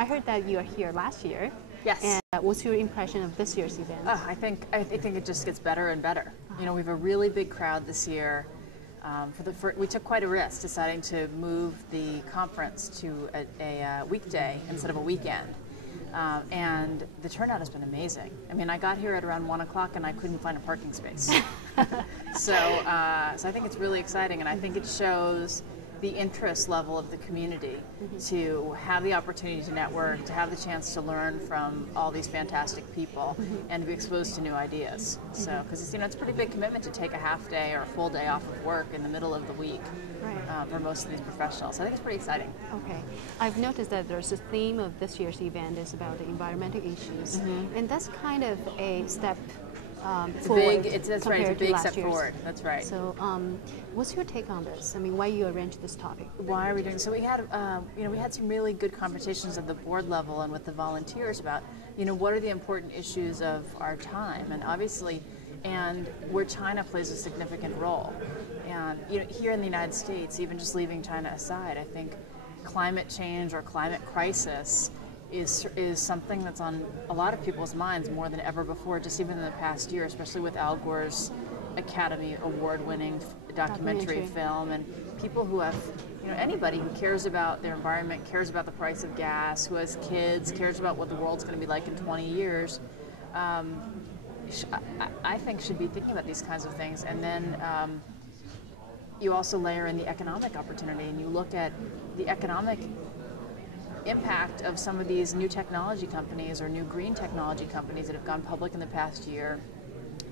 I heard that you are here last year. Yes. And what's your impression of this year's event? I think it just gets better and better. You know, we have a really big crowd this year. We took quite a risk deciding to move the conference to a weekday instead of a weekend. And the turnout has been amazing. I mean, I got here at around 1 o'clock and I couldn't find a parking space. So I think it's really exciting, and I think it shows the interest level of the community to have the opportunity to network, to have the chance to learn from all these fantastic people, and to be exposed to new ideas. So, because it's a pretty big commitment to take a half day or a full day off of work in the middle of the week for most of these professionals. So I think it's pretty exciting. Okay, I've noticed that there's a theme of this year's event is about the environmental issues, and that's kind of a step forward. That's right. It's a big step forward. That's right. So, what's your take on this? I mean, why you arranged this topic? Why are we doing? So we had, we had some really good conversations at the board level and with the volunteers about, what are the important issues of our time, and obviously, and where China plays a significant role. And here in the United States, even just leaving China aside, I think climate change or climate crisis is something that's on a lot of people's minds more than ever before, just even in the past year, especially with Al Gore's Academy Award-winning documentary film, and people who have, anybody who cares about their environment, cares about the price of gas, who has kids, cares about what the world's going to be like in 20 years, I think should be thinking about these kinds of things. And then you also layer in the economic opportunity, and you look at the economic impact of some of these new technology companies or new green technology companies that have gone public in the past year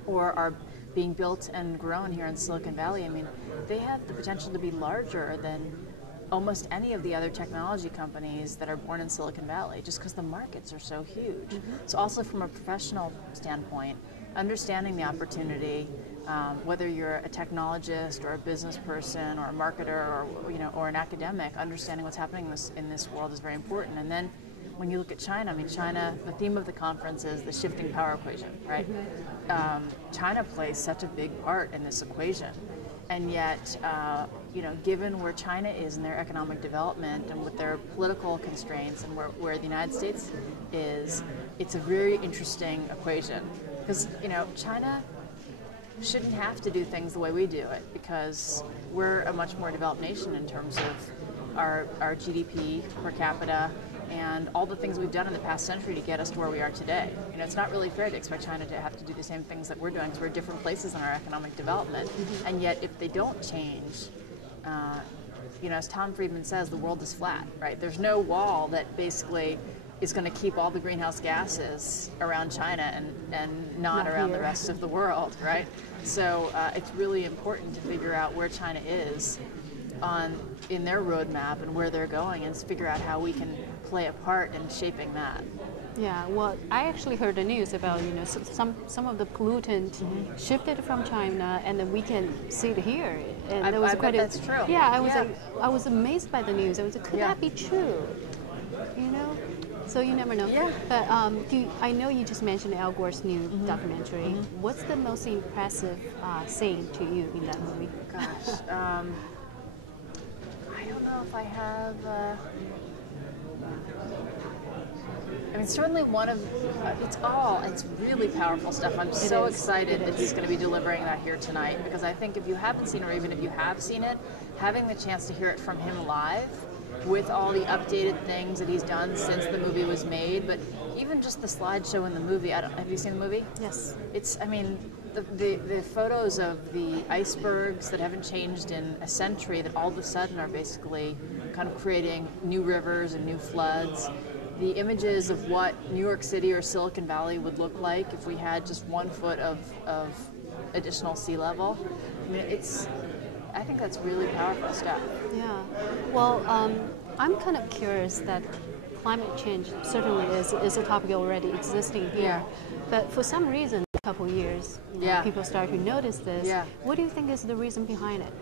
or are being built and grown here in Silicon Valley. I mean, they have the potential to be larger than almost any of the other technology companies that are born in Silicon Valley, just because the markets are so huge. So also from a professional standpoint, understanding the opportunity, whether you're a technologist or a business person or a marketer or an academic, understanding what's happening in this world is very important. And then when you look at China, I mean, China, the theme of the conference is the shifting power equation, right? China plays such a big part in this equation. And yet, given where China is in their economic development and with their political constraints and where the United States is, it's a very interesting equation. Because, China shouldn't have to do things the way we do it, because we're a much more developed nation in terms of our GDP per capita and all the things we've done in the past century to get us to where we are today. It's not really fair to expect China to have to do the same things that we're doing, because we're different places in our economic development. And yet, if they don't change, as Tom Friedman says, the world is flat, right? There's no wall that basically is going to keep all the greenhouse gases around China and not around the rest of the world, right? So it's really important to figure out where China is in their roadmap and where they're going, and figure out how we can play a part in shaping that. Yeah, well, I actually heard the news about some of the pollutant shifted from China, and then we can see it here. And I bet that's true. Yeah, I was amazed by the news. I was like, could that be true? So you never know. Yeah. But I know you just mentioned Al Gore's new documentary. What's the most impressive scene to you in that movie? Gosh, I don't know if I have. I mean, certainly one of it's really powerful stuff. I'm so excited that he's going to be delivering that here tonight, because I think if you haven't seen it, or even if you have seen it, having the chance to hear it from him live, with all the updated things that he's done since the movie was made, but even just the slideshow in the movie. Have you seen the movie? Yes. The photos of the icebergs that haven't changed in a century, that all of a sudden are basically kind of creating new rivers and new floods. The images of what New York City or Silicon Valley would look like if we had just 1 foot of additional sea level. I mean, I think that's really powerful stuff. Yeah. Well, I'm kind of curious that climate change certainly is a topic already existing here. Yeah. But for some reason, a couple of years, people start to notice this. Yeah. What do you think is the reason behind it?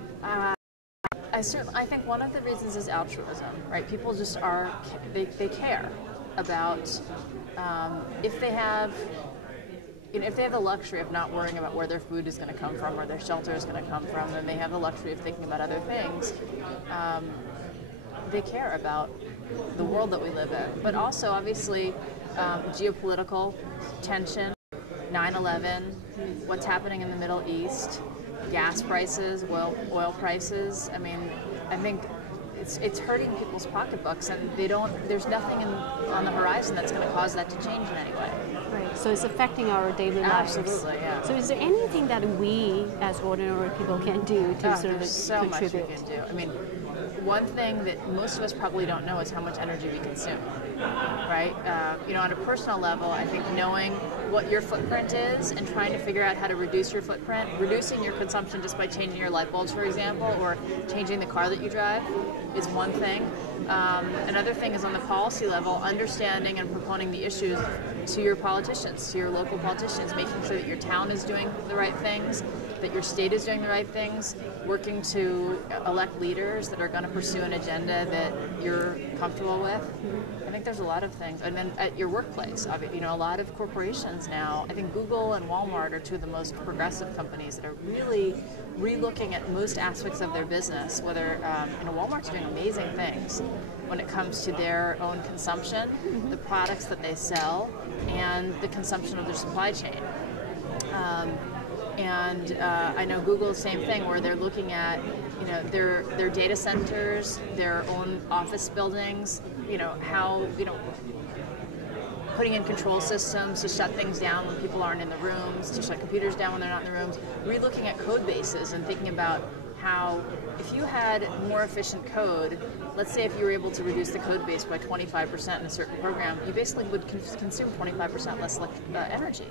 I think one of the reasons is altruism, right? People just they care about if they have the luxury of not worrying about where their food is going to come from or their shelter is going to come from, then they have the luxury of thinking about other things. They care about the world that we live in. But also, obviously, geopolitical tension, 9/11, what's happening in the Middle East, gas prices, oil prices. I mean, I think it's hurting people's pocketbooks, and there's nothing on the horizon that's going to cause that to change in any way. Right. So it's affecting our daily lives. Absolutely, yeah. So is there anything that we, as ordinary people, can do to sort of there's so contribute? much we can do. I mean, one thing that most of us probably don't know is how much energy we consume, right? On a personal level, I think knowing what your footprint is and trying to figure out how to reduce your footprint, reducing your consumption just by changing your light bulbs, for example, or changing the car that you drive is one thing. Another thing is on the policy level, understanding and proponing the issues to your politicians, to your local politicians, making sure that your town is doing the right things, that your state is doing the right things, working to elect leaders that are going to pursue an agenda that you're comfortable with. I think there's a lot of things. And then at your workplace, a lot of corporations now, I think Google and Walmart are two of the most progressive companies that are really re-looking at most aspects of their business, whether, Walmart's doing amazing things when it comes to their own consumption, the products that they sell, and the consumption of their supply chain. I know Google, same thing, where they're looking at, their data centers, their own office buildings, how, putting in control systems to shut things down when people aren't in the rooms, to shut computers down when they're not in the rooms, re-looking at code bases and thinking about how, if you had more efficient code, let's say if you were able to reduce the code base by 25% in a certain program, you basically would consume 25% less energy.